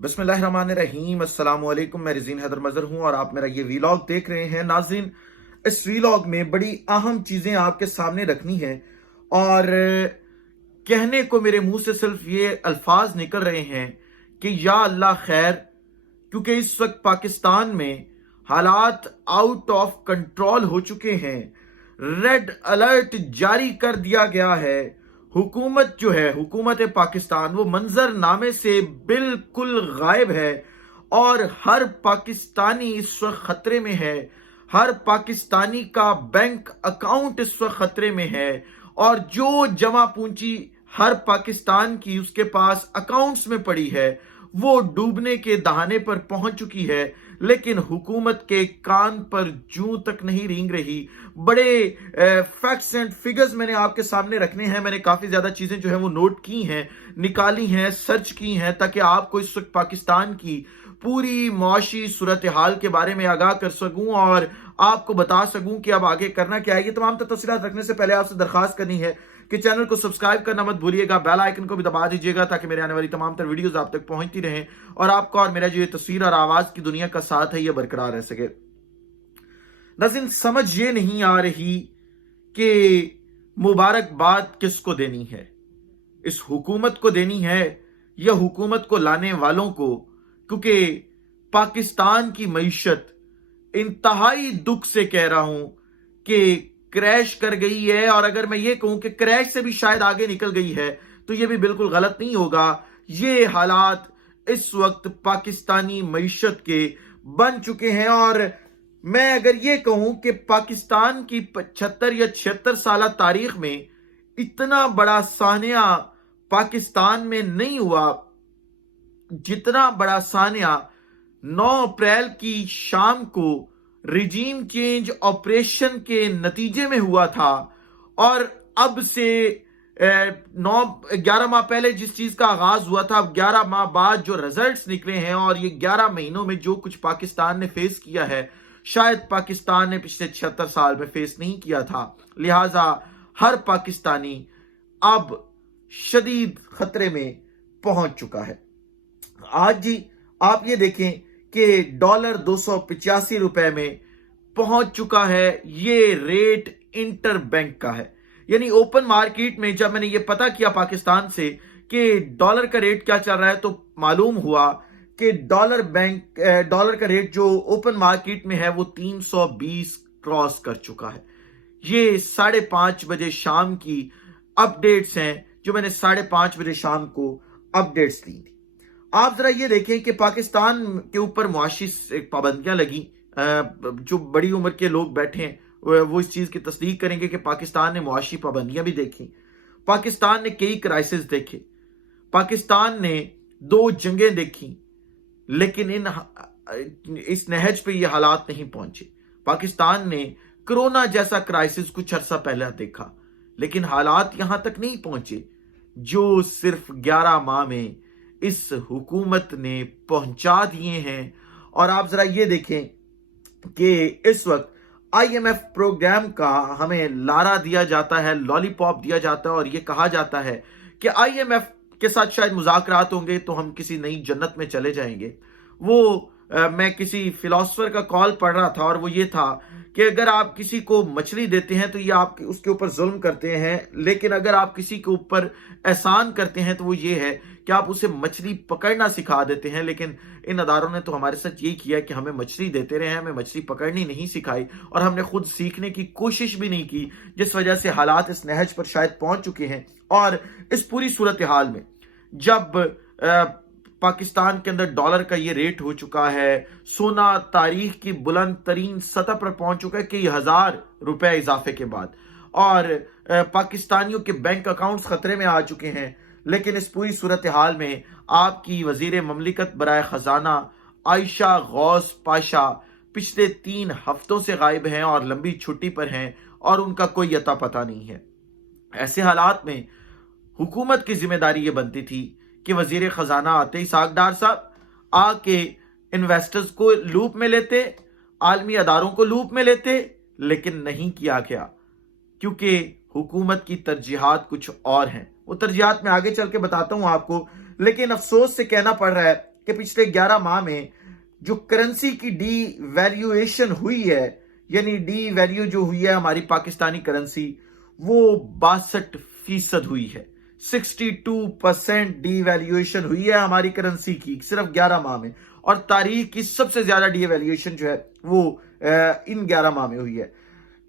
बिस्मिल्लाहिर्रहमानिर्रहीम। अस्सलाम वालेकुम। मैं रिज़ीन हैदर मज़हर हूँ और आप मेरा ये वीलॉग देख रहे हैं। नाज़रीन, इस वीलॉग में बड़ी अहम चीज़ें आपके सामने रखनी है और कहने को मेरे मुंह से सिर्फ ये अल्फाज निकल रहे हैं कि या अल्लाह खैर, क्योंकि इस वक्त पाकिस्तान में हालात आउट ऑफ कंट्रोल हो चुके हैं। रेड अलर्ट जारी कर दिया गया है। हुकूमत जो है, हुकूमत पाकिस्तान, वो मंजरनामे से बिल्कुल गायब है और हर पाकिस्तानी इस वक्त खतरे में है। हर पाकिस्तानी का बैंक अकाउंट इस वक्त खतरे में है और जो जमा पूंजी हर पाकिस्तान की उसके पास अकाउंट्स में पड़ी है वो डूबने के दहाने पर पहुंच चुकी है। लेकिन हुकूमत के कान पर जूं तक नहीं रेंग रही। बड़े फैक्ट्स एंड फिगर्स मैंने आपके सामने रखने हैं। मैंने काफी ज्यादा चीजें जो है वो नोट की हैं, निकाली हैं, सर्च की हैं, ताकि आपको इस वक्त पाकिस्तान की पूरी मुआशी सूरत हाल के बारे में आगाह कर सकूं और आपको बता सकूं कि अब आगे करना क्या है। ये तमाम तफसीलात रखने से पहले आपसे दरखास्त करनी है कि चैनल को सब्सक्राइब करना मत भूलिएगा, बेल आइकन को भी दबा दीजिएगा ताकि मेरे आने वाली तमाम तर वीडियोस आप तक पहुंचती रहें और आपका और मेरा जो ये तस्वीर और आवाज की दुनिया का साथ है ये बरकरार रह सके। नाज़रीन, समझ ये नहीं आ रही कि मुबारकबाद किसको देनी है। इस हुकूमत को देनी है या हुकूमत को लाने वालों को, क्योंकि पाकिस्तान की मईशत इंतहाई दुख से कह रहा हूं कि क्रैश कर गई है। और अगर मैं ये कहूं कि क्रैश से भी शायद आगे निकल गई है तो ये भी बिल्कुल गलत नहीं होगा। ये हालात इस वक्त पाकिस्तानी मईशत के बन चुके हैं और मैं अगर ये कहूं कि पाकिस्तान की 75 या 76 साल तारीख में इतना बड़ा सानिया पाकिस्तान में नहीं हुआ जितना बड़ा सानिया 9 अप्रैल की शाम को रिजीम चेंज ऑपरेशन के नतीजे में हुआ था। और अब से 11 माह पहले जिस चीज का आगाज हुआ था, अब 11 माह बाद जो रिजल्ट्स निकले हैं और ये 11 महीनों में जो कुछ पाकिस्तान ने फेस किया है, शायद पाकिस्तान ने पिछले 76 साल में फेस नहीं किया था। लिहाजा हर पाकिस्तानी अब शदीद खतरे में पहुंच चुका है। आज जी आप ये देखें कि डॉलर 285 रुपए में पहुंच चुका है। ये रेट इंटर बैंक का है, यानी ओपन मार्केट में जब मैंने ये पता किया पाकिस्तान से कि डॉलर का रेट क्या चल रहा है तो मालूम हुआ कि डॉलर का रेट जो ओपन मार्केट में है वो 320 क्रॉस कर चुका है। ये 5:30 बजे शाम की अपडेट्स हैं जो मैंने 5:30 बजे शाम को अपडेट्स दी थी। आप जरा ये देखें कि पाकिस्तान के ऊपर मुआशी पाबंदियां लगी। जो बड़ी उम्र के लोग बैठे हैं वो इस चीज की तस्दीक करेंगे कि पाकिस्तान ने मुआशी पाबंदियां भी देखी, पाकिस्तान ने कई क्राइसिस देखे, पाकिस्तान ने 2 जंगें देखी, लेकिन इस नहज पे ये हालात नहीं पहुंचे। पाकिस्तान ने कोरोना जैसा क्राइसिस कुछ अरसा पहले देखा, लेकिन हालात यहां तक नहीं पहुंचे जो सिर्फ 11 माह में इस हुकूमत ने पहुंचा दिए हैं। और आप जरा ये देखें कि इस वक्त IMF प्रोग्राम का हमें लारा दिया जाता है, लॉलीपॉप दिया जाता है और ये कहा जाता है कि IMF के साथ शायद मुज़ाकरात होंगे तो हम किसी नई जन्नत में चले जाएंगे। मैं किसी फिलोसफर का कॉल पढ़ रहा था और वो ये था कि अगर आप किसी को मछली देते हैं तो ये आप उसके ऊपर जुल्म करते हैं, लेकिन अगर आप किसी के ऊपर एहसान करते हैं तो वो ये है कि आप उसे मछली पकड़ना सिखा देते हैं। लेकिन इन अदारों ने तो हमारे साथ यही किया कि हमें मछली देते रहे, हमें मछली पकड़नी नहीं सिखाई और हमने खुद सीखने की कोशिश भी नहीं की, जिस वजह से हालात इस नहज पर शायद पहुंच चुके हैं। और इस पूरी सूरत हाल में जब पाकिस्तान के अंदर डॉलर का ये रेट हो चुका है, सोना तारीख की बुलंद तरीन सतह पर पहुंच चुका है कई हजार रुपए इजाफे के बाद, और पाकिस्तानियों के बैंक अकाउंट्स खतरे में आ चुके हैं। लेकिन इस पूरी सूरत हाल में आपकी वजीर ममलिकत बराए खजाना आयशा गौस पाशा पिछले 3 हफ्तों से गायब हैं और लंबी छुट्टी पर हैं और उनका कोई अता पता नहीं है। ऐसे हालात में हुकूमत की जिम्मेदारी ये बनती थी कि वजीर खजाना आते ही इसाक डार साहब आके इन्वेस्टर्स को लूप में लेते, आलमी अदारों को लूप में लेते, लेकिन नहीं किया गया क्योंकि हुकूमत की तरजीहात कुछ और हैं। वो तरजीहात में आगे चल के बताता हूं आपको, लेकिन अफसोस से कहना पड़ रहा है कि पिछले 11 माह में जो करेंसी की डी वैल्यूएशन हुई है, यानी डी वैल्यू जो हुई है हमारी पाकिस्तानी करेंसी, वो 62% हुई है। 62% डी वैल्यूएशन हुई है हमारी करेंसी की सिर्फ 11 माह में, और तारीख की सबसे ज्यादा डी वैल्यूएशन जो है वो इन 11 माह में हुई है।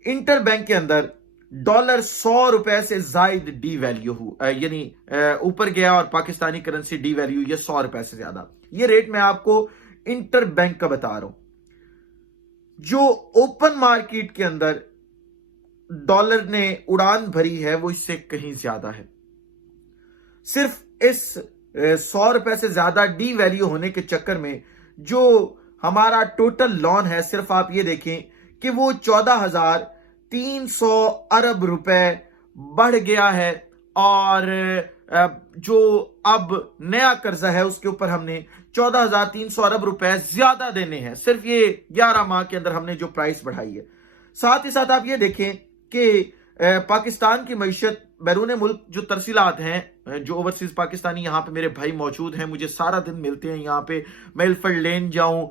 इंटर बैंक के अंदर डॉलर 100 रुपए से जायद डी वैल्यू हुआ, यानी ऊपर गया, और पाकिस्तानी करेंसी डी वैल्यू ये 100 रुपए से ज्यादा। ये रेट मैं आपको इंटर बैंक का बता रहा हूं। जो ओपन मार्केट के अंदर डॉलर ने उड़ान भरी है वो इससे कहीं ज्यादा है। सिर्फ इस 100 रुपए से ज्यादा डी वैल्यू होने के चक्कर में जो हमारा टोटल लॉन है, सिर्फ आप ये देखें कि वो 14,300 अरब रुपए बढ़ गया है, और जो अब नया कर्जा है उसके ऊपर हमने 14,300 अरब रुपए ज्यादा देने हैं, सिर्फ ये 11 माह के अंदर हमने जो प्राइस बढ़ाई है। साथ ही साथ आप ये देखें कि पाकिस्तान की मईशत बैरून मुल्क जो तरसीलात हैं, जो ओवरसीज पाकिस्तानी यहाँ पे मेरे भाई मौजूद हैं, मुझे सारा दिन मिलते हैं यहाँ पे, मैं इल्फर्ड लेन जाऊं,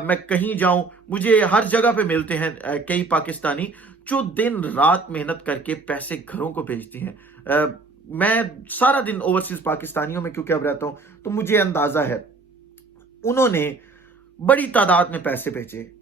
मैं कहीं जाऊं, मुझे हर जगह पे मिलते हैं कई पाकिस्तानी जो दिन रात मेहनत करके पैसे घरों को भेजते हैं। मैं सारा दिन ओवरसीज पाकिस्तानियों में क्योंकि अब रहता हूं, तो मुझे अंदाजा है उन्होंने बड़ी तादाद में पैसे भेजे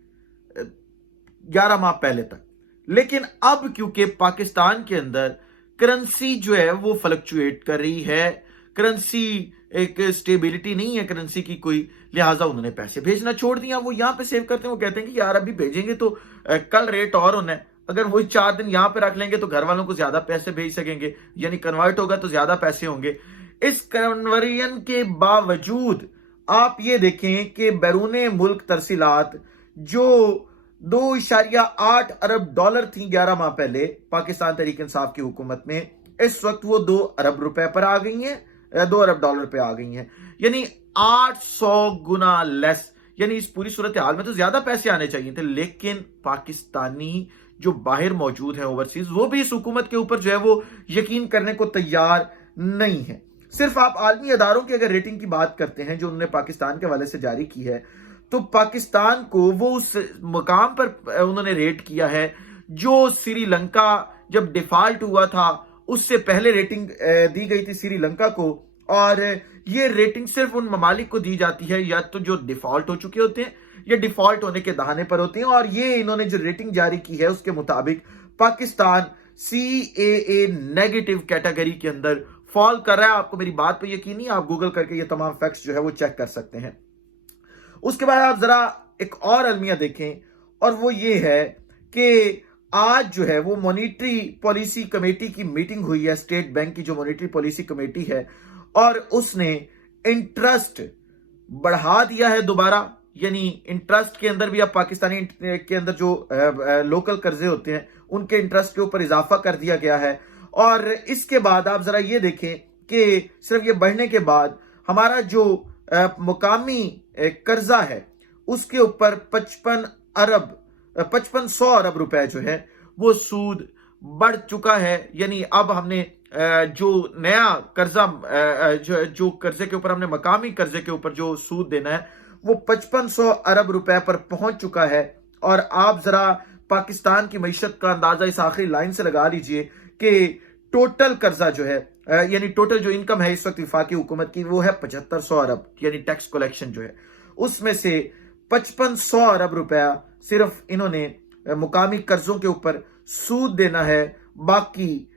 11 माह पहले तक। लेकिन अब क्योंकि पाकिस्तान के अंदर करेंसी जो है वो फ्लक्चुएट कर रही है, करेंसी एक स्टेबिलिटी नहीं है करेंसी की कोई, लिहाजा उन्होंने पैसे भेजना छोड़ दिया। वो यहाँ पे सेव करते हैं, वो कहते हैं कि यार अभी भेजेंगे तो कल रेट और होना है, अगर वही 4 दिन यहाँ पे रख लेंगे तो घर वालों को ज्यादा पैसे भेज सकेंगे, यानी कन्वर्ट होगा तो ज्यादा पैसे होंगे। इस कन्वर्जन के बावजूद आप ये देखें कि बैरून मुल्क तरसीलात जो 2.8 अरब डॉलर थी 11 माह पहले पाकिस्तान तहरीक इंसाफ की हुकूमत में, इस वक्त वो 2 अरब रुपए पर आ गई हैं, 2 अरब डॉलर पे आ गई हैं, यानी 800 गुना लेस। यानी इस पूरी सूरत हाल में तो ज्यादा पैसे आने चाहिए थे, लेकिन पाकिस्तानी जो बाहर मौजूद है ओवरसीज, वो भी इस हुकूमत के ऊपर जो है वो यकीन करने को तैयार नहीं है। सिर्फ आप आलमी अदारों की अगर रेटिंग की बात करते हैं जो उन्होंने पाकिस्तान के हवाले से जारी की है, तो पाकिस्तान को वो उस मुकाम पर उन्होंने रेट किया है जो श्रीलंका जब डिफॉल्ट हुआ था उससे पहले रेटिंग दी गई थी श्रीलंका को, और ये रेटिंग सिर्फ उन ममालिक को दी जाती है या तो जो डिफॉल्ट हो चुके होते हैं या डिफॉल्ट होने के दहाने पर होते हैं। और ये इन्होंने जो रेटिंग जारी की है उसके मुताबिक पाकिस्तान CAA नेगेटिव कैटेगरी के अंदर फॉल कर रहा है। आपको मेरी बात पे यकीन नहीं, आप गूगल करके ये तमाम फैक्ट्स जो है वो चेक कर सकते हैं। उसके बाद आप जरा एक और अलमिया देखें, और वो ये है कि आज जो है वो मॉनिटरी पॉलिसी कमेटी की मीटिंग हुई है, स्टेट बैंक की जो मॉनिटरी पॉलिसी कमेटी है, और उसने इंटरेस्ट बढ़ा दिया है दोबारा। यानी इंटरेस्ट के अंदर भी अब पाकिस्तानी के अंदर जो लोकल कर्जे होते हैं उनके इंटरेस्ट के ऊपर इजाफा कर दिया गया है। और इसके बाद आप जरा ये देखें कि सिर्फ ये बढ़ने के बाद हमारा जो मुकामी कर्जा है उसके ऊपर 5500 अरब रुपए जो है वो सूद बढ़ चुका है। यानी अब हमने जो नया कर्जा जो कर्जे के ऊपर हमने मकामी कर्जे के ऊपर जो सूद देना है वो 5500 अरब रुपए पर पहुंच चुका है। और आप जरा पाकिस्तान की मईशत का अंदाजा इस आखिरी लाइन से लगा लीजिए कि टोटल कर्जा जो है यानी टोटल जो इनकम है इस वक्त वफाकी हुकूमत की वो है 7500 अरब, यानी टैक्स कलेक्शन जो है उसमें से 5500 अरब रुपया सिर्फ इन्होंने मुकामी कर्जों के ऊपर सूद देना है। बाकी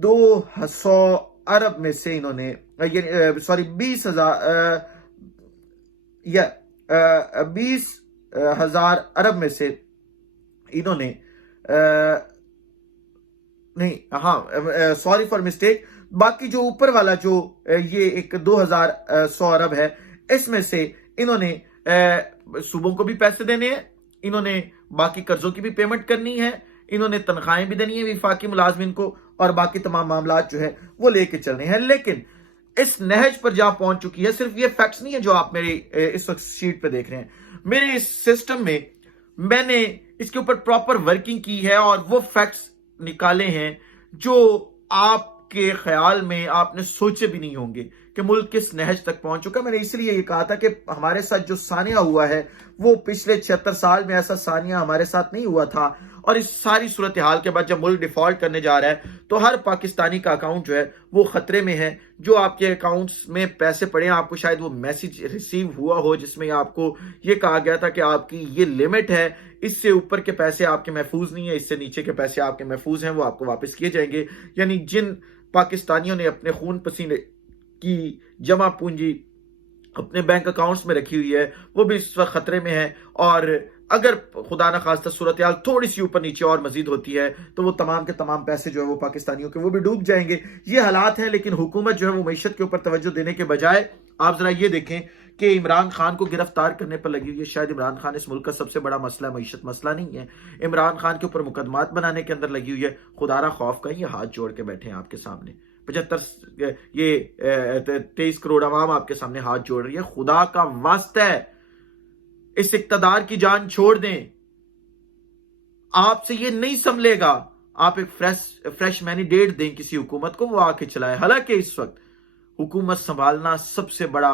200 अरब में से इन्होंने 20,000 अरब में से इन्होंने सॉरी फॉर मिस्टेक, बाकी जो ऊपर वाला जो ये एक 2100 अरब है इसमें से इन्होंने सूबों को भी पैसे देने हैं, इन्होंने बाकी कर्जों की भी पेमेंट करनी है, इन्होंने तनख्वाहें भी देनी है विफाकी मुलाजमिन को, और बाकी तमाम मामला जो है वो लेके चलने हैं। लेकिन इस नहज पर जहां पहुंच चुकी है, सिर्फ ये फैक्ट्स नहीं है जो आप मेरे इस वक्त शीट पे देख रहे हैं, मेरे इस सिस्टम में मैंने इसके ऊपर प्रॉपर वर्किंग की है और वो फैक्ट्स निकाले हैं जो आपके ख्याल में आपने सोचे भी नहीं होंगे کہ ملک کس نہج تک پہنچ چکا. میں نے اس لیے یہ کہا تھا کہ ہمارے ساتھ جو سانحہ ہوا ہے وہ پچھلے 76 سال میں ایسا سانحہ ہمارے ساتھ نہیں ہوا تھا. اور اس ساری صورتحال کے بعد جب ملک ڈیفالٹ کرنے جا رہا ہے تو ہر پاکستانی کا اکاؤنٹ جو ہے وہ خطرے میں ہے. جو آپ کے اکاؤنٹس میں پیسے پڑے ہیں، آپ کو شاید وہ میسج ریسیو ہوا ہو جس میں آپ کو یہ کہا گیا تھا کہ آپ کی یہ لمٹ ہے، اس سے اوپر کے پیسے آپ کے محفوظ نہیں ہیں، اس سے نیچے کے پیسے آپ کے محفوظ ہیں، وہ آپ کو واپس کیے جائیں گے. یعنی جن پاکستانیوں نے اپنے خون پسینے کی جمع پونجی اپنے بینک اکاؤنٹس میں رکھی ہوئی ہے وہ بھی اس وقت خطرے میں ہے. اور اگر خدا نہ خواستہ صورتحال تھوڑی سی اوپر نیچے اور مزید ہوتی ہے تو وہ تمام کے تمام پیسے جو ہے وہ پاکستانیوں کے وہ بھی ڈوب جائیں گے. یہ حالات ہیں، لیکن حکومت جو ہے وہ معیشت کے اوپر توجہ دینے کے بجائے آپ ذرا یہ دیکھیں کہ عمران خان کو گرفتار کرنے پر لگی ہوئی ہے. شاید عمران خان اس ملک کا سب سے بڑا مسئلہ معیشت مسئلہ نہیں ہے، عمران خان کے اوپر مقدمات بنانے کے اندر لگی ہوئی ہے. خدا را خوف کا یہ ہاتھ جوڑ کے بیٹھے ہیں آپ کے سامنے، 23 کروڑ عوام آپ کے سامنے ہاتھ جوڑ رہی ہے. خدا کا واسطہ ہے اس اقتدار کی جان چھوڑ دیں، آپ سے یہ نہیں سنبھلے گا. آپ ایک فریش مینڈیٹ دیں کسی حکومت کو، وہ آ کے چلائے. حالانکہ اس وقت حکومت سنبھالنا سب سے بڑا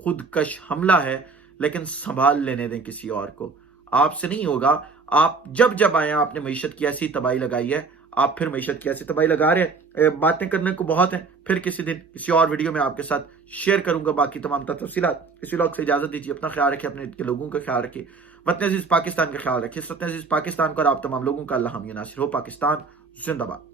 خودکش حملہ ہے، لیکن سنبھال لینے دیں کسی اور کو. آپ سے نہیں ہوگا. آپ جب آئے آپ نے معیشت کی ایسی تباہی لگائی ہے، آپ پھر معیشت کی ایسی تباہی لگا رہے ہیں. باتیں کرنے کو بہت ہیں، پھر کسی دن کسی اور ویڈیو میں آپ کے ساتھ شیئر کروں گا باقی تمام تفصیلات. اس ولاگ سے اجازت دیجیے. اپنا خیال رکھیے، اپنے کے لوگوں کا خیال رکھیے. وطن عزیز پاکستان کا خیال رکھیے. وطن عزیز پاکستان کو اور آپ تمام لوگوں کا اللہ حامی ناصر ہو. پاکستان زندہ باد.